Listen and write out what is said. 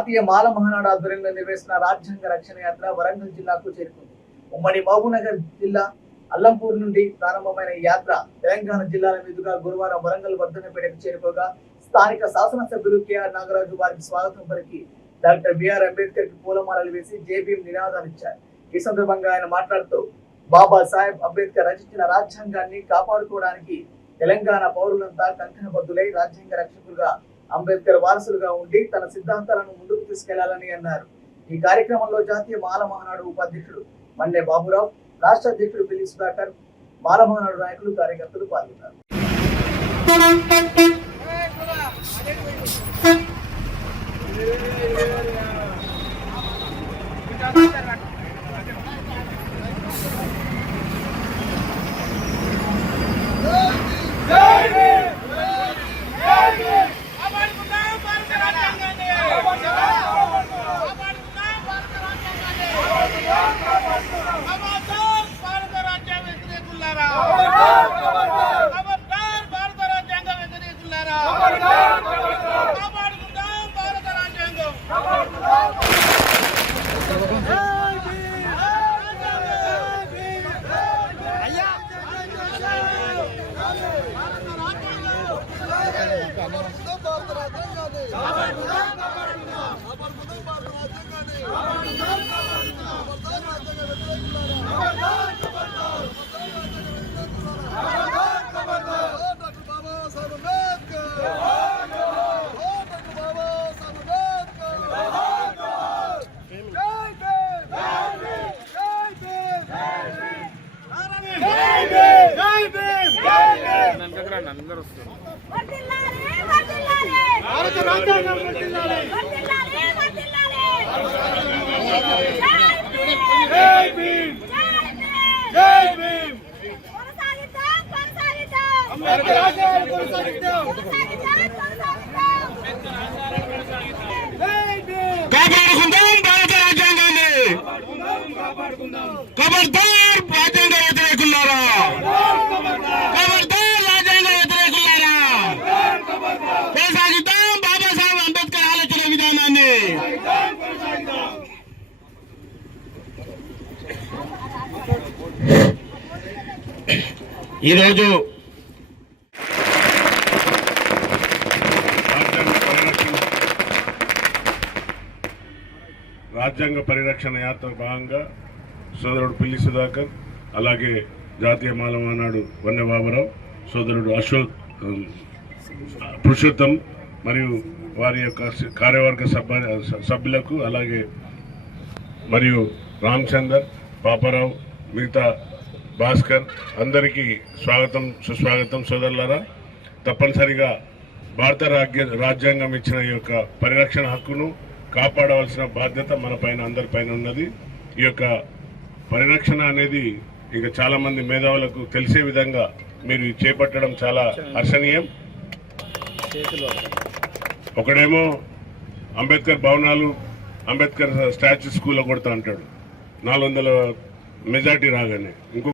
జాతీయ మాల మహానాడు ఆధ్వర్యంలో నిర్వహిస్తున్న రాజ్యాంగ రక్షణ యాత్ర వరంగల్ జిల్లాకు చేరుకుంది. ఉమ్మడి మహబూబ్నగర్ జిల్లా అల్లంపూర్ నుండి ప్రారంభమైన ఈ యాత్ర తెలంగాణ జిల్లాల మీదుగా గురువారం వరంగల్ వర్ధన్నపేటకు చేరుకోగా స్థానిక శాసనసభ్యులు కెఆర్ నాగరాజు వారికి స్వాగతం పలికి డాక్టర్ బిఆర్ అంబేద్కర్ కి పూలమాలలు వేసి జేబీఎం నినాదాలు ఇచ్చారు. ఈ సందర్భంగా ఆయన మాట్లాడుతూ బాబా సాహెబ్ అంబేద్కర్ రచించిన రాజ్యాంగాన్ని కాపాడుకోవడానికి తెలంగాణ పౌరులంతా కంకణబద్దులై రాజ్యాంగ రక్షకులుగా అంబేద్కర్ వారసులుగా ఉండి తన సిద్ధాంతాలను ముందుకు తీసుకెళ్లాలని అన్నారు. ఈ కార్యక్రమంలో జాతీయ మాల మహానాడు ఉపాధ్యక్షుడు మన్నె బాబురావు, రాష్ట్ర అధ్యక్షుడు పిల్లి సుధాకర్, మాల మహానాడు నాయకులు, కార్యకర్తలు పాల్గొన్నారు. ఖబర్దార్ రాజ్యాంగ వ్యతిరేకులారా, ఖబర్దార్ రాజ్యాంగ వ్యతిరేకులారా, కొనసాగిద్దాం బాబాసాహెబ్ అంబేద్కర్ ఆలోచన విధానాన్ని. ఈరోజు రాజ్యాంగ పరిరక్షణ యాత్ర భాగంగా సోదరుడు పిల్లి సుధాకర్, అలాగే జాతీయ మాల మహానాడు వన్నె బాబురావు, సోదరుడు అశోక్ పురుషోత్తం మరియు వారి యొక్క కార్యవర్గ సభ్యులకు, అలాగే మరియు రామచందర్, పాపారావు, మిగతా భాస్కర్ అందరికీ స్వాగతం, సుస్వాగతం. సోదరులారా, తప్పనిసరిగా భారత రాజ్యాంగం ఇచ్చిన ఈ యొక్క పరిరక్షణ హక్కును కాపాడవలసిన బాధ్యత మన పైన, అందరిపైన ఉన్నది. ఈ యొక్క పరిరక్షణ అనేది ఇక చాలా మంది మేధావులకు తెలిసే విధంగా మీరు చేపట్టడం చాలా హర్షణీయం. ఒకడేమో అంబేద్కర్ భవనాలు, అంబేద్కర్ స్టాచ్యూ స్కూల్లో కొడతా అంటాడు 400 మెజార్టీ రాగానే. ఇంకో